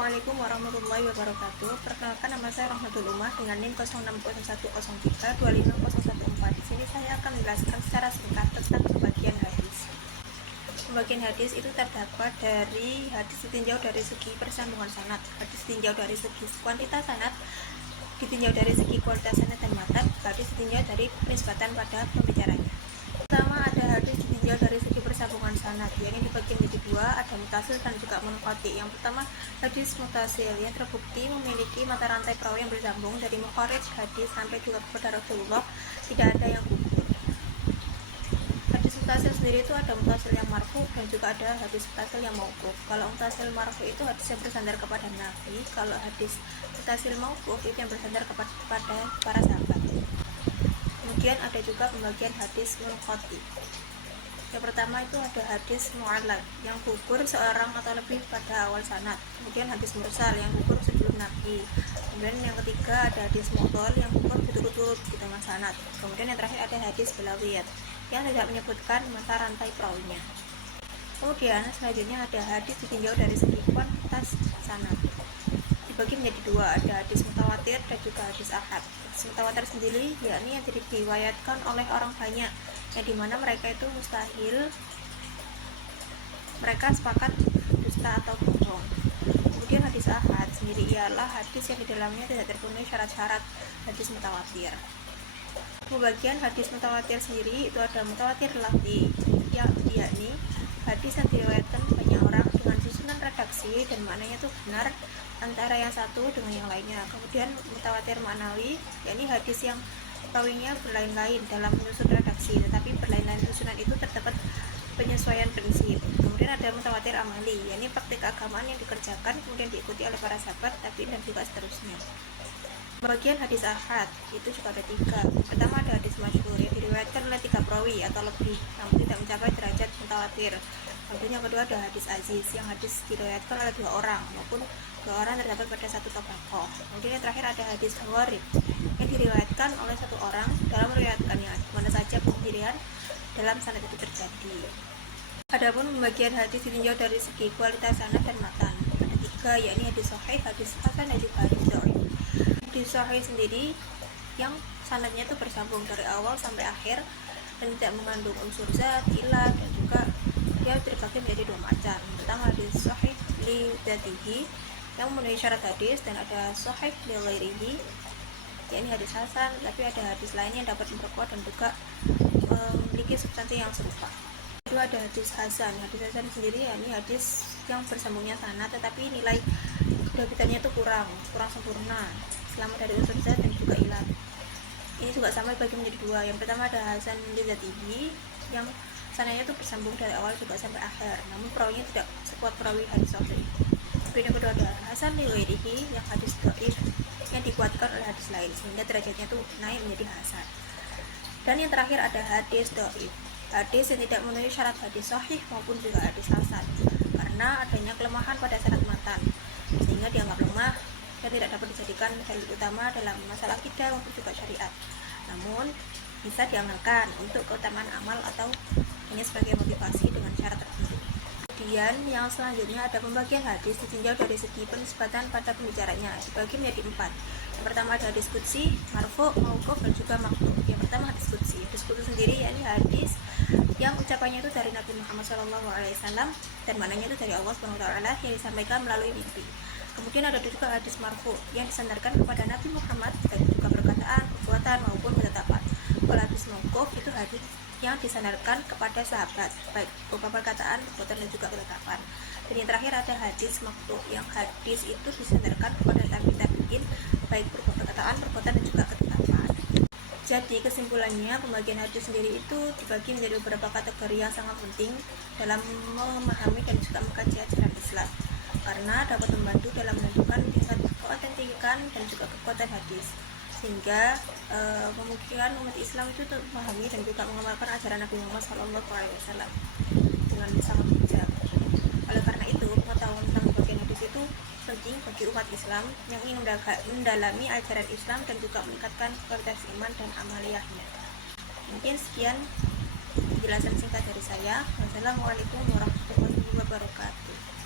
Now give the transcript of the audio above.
Assalamualaikum warahmatullahi wabarakatuh. Perkenalkan, nama saya Rahmatul Umah dengan NIM 060103250114. Di sini saya akan menjelaskan secara singkat tentang pembagian hadis. Pembagian hadis itu terdapat dari hadis ditinjau dari segi persambungan sanad, hadis ditinjau dari segi kuantitas sanad, ditinjau dari segi kualitas sanad dan matan, hadis ditinjau dari penisbatan pada pembicaranya. Pertama, ada hadis ditinjau dari segi persambungan sanad, yakni dibagi menjadi dua, ada mutasil dan juga munqati. Yang pertama, hadis mutasil yang terbukti memiliki mata rantai perawi yang bersambung dari mukharij hadis sampai juga kepada Rasulullah, tidak ada yang gugur. Hadis mutasil sendiri itu ada mutasil yang marfu dan juga ada hadis mutasil yang mauquf. Kalau mutasil marfu itu hadis yang bersandar kepada Nabi, kalau hadis mutasil mauquf itu yang bersandar kepada para sahabat. Kemudian ada juga pembagian hadis munqati. Yang pertama itu ada hadis mu'allaq yang gugur seorang atau lebih pada awal sanad. Kemudian hadis mursal yang gugur sebelum Nabi. Kemudian yang ketiga ada hadis mu'dhal yang gugur berturut-turut di tengah sanad. Kemudian yang terakhir ada hadis balawiyat yang tidak menyebutkan mata rantai perawinya. Kemudian selanjutnya ada hadis ditinjau dari segi kuantitas sanad. Dibagi menjadi dua, ada hadis mutawatir dan juga hadis ahad. Hadis mutawatir sendiri yakni yang diriwayatkan oleh orang banyak, yang dimana mereka itu mustahil mereka sepakat dusta atau bohong. Kemudian hadis ahad sendiri ialah hadis yang di dalamnya tidak terpenuhi syarat-syarat hadis mutawatir. Pembagian hadis mutawatir sendiri itu ada mutawatir lafzi, yakni hadis yang diriwayatkan banyak orang dengan susunan redaksi dan maknanya itu benar antara yang satu dengan yang lainnya. Kemudian mutawatir ma'nawi, yakni hadis yang perawinya berlain-lain dalam menyusun redaksi, tetapi berlain-lain susunan itu terdapat penyesuaian prinsip. Kemudian ada mutawatir amali, yakni praktik keagamaan yang dikerjakan kemudian diikuti oleh para sahabat, tabi'in dan juga seterusnya. Bagian hadis ahad itu juga ada tiga. Pertama ada hadis masyhur yang diriwayatkan oleh 3 perawi atau lebih, namun tidak mencapai derajat mutawatir. Kemudian yang kedua ada hadis aziz yang hadis diriwayatkan oleh 2 orang maupun 2 orang terdapat pada satu tokoh. Kemudian yang terakhir ada hadis gharib yang diriwayatkan oleh 1 orang dalam meriwayatkannya, mana saja pemilihan dalam sanad itu terjadi. Adapun pembagian hadis ditinjau dari segi kualitas sanad dan matan. Ada 3, yakni hadis sahih, hadis hasan dan juga hadis dhaif. Hadis sahih sendiri yang sanadnya itu bersambung dari awal sampai akhir dan tidak mengandung unsur zat, ilat, dan juga dia terbagi menjadi 2 macam. Pertama hadis sahih li dzatihi yang memenuhi syarat hadis, dan ada sahih li ghairihi yakni hadis hasan tapi ada hadis lainnya yang dapat memperkuat dan juga memiliki substansi yang serupa. Kedua ada hadis hasan. Hadis hasan sendiri yakni hadis yang bersambungnya sanad tetapi nilai kedabitannya itu kurang sempurna, selamat dari unsur zat dan juga ilat. Ini juga sama dibagi menjadi 2. Yang pertama ada hasan li dzatihi yang sanadnya itu bersambung dari awal juga sampai akhir, namun perawinya tidak sekuat perawi hadis sahih. Kemudian yang kedua ada hasan li ghairihi yang hadis dhaif yang dikuatkan oleh hadis lain sehingga derajatnya itu naik menjadi hasan. Dan yang terakhir ada hadis dhaif, hadis yang tidak memenuhi syarat hadis sahih maupun juga hadis hasan karena adanya kelemahan pada syarat matan sehingga dianggap lemah dan tidak dapat dijadikan dalil utama dalam masalah akidah maupun juga syariat, namun bisa diamalkan untuk keutamaan amal atau hanya sebagai motivasi dengan syarat tertentu. Kemudian yang selanjutnya ada pembagian hadis ditinjau dari segi penisbatan pada pembicaranya, dibagi menjadi 4. Yang pertama ada hadis qudsi, marfu, mauquf dan juga maqtu'. Yang pertama hadis qudsi. Hadis qudsi sendiri yakni hadis yang ucapannya itu dari Nabi Muhammad SAW dan maknanya itu dari Allah SWT yang disampaikan melalui mimpi. Kemudian ada juga hadis marfu yang disandarkan kepada Nabi Muhammad baik juga perkataan, perbuatan maupun ketetapan. Kalau hadis mauquf itu hadis yang disandarkan kepada sahabat baik berupa perkataan, perbuatan dan juga ketetapan. Dan yang terakhir ada hadis maqtu' yang hadis itu disandarkan kepada tabi'in baik berupa perkataan, perbuatan dan juga ketetapan. Jadi kesimpulannya pembagian hadis sendiri itu dibagi menjadi beberapa kategori yang sangat penting dalam memahami dan juga mengkaji ajaran Islam karena dapat membantu dalam menentukan tingkat keautentikan dan juga kekuatan hadis, sehingga memungkinkan umat Islam itu memahami dan juga mengamalkan ajaran Nabi Muhammad SAW dengan sangat bijak. Oleh karena itu, pengetahuan tentang bagian hadis itu penting bagi umat Islam yang ingin mendalami ajaran Islam dan juga meningkatkan kualitas iman dan amaliyahnya. Mungkin sekian penjelasan singkat dari saya. Wassalamualaikum warahmatullahi wabarakatuh.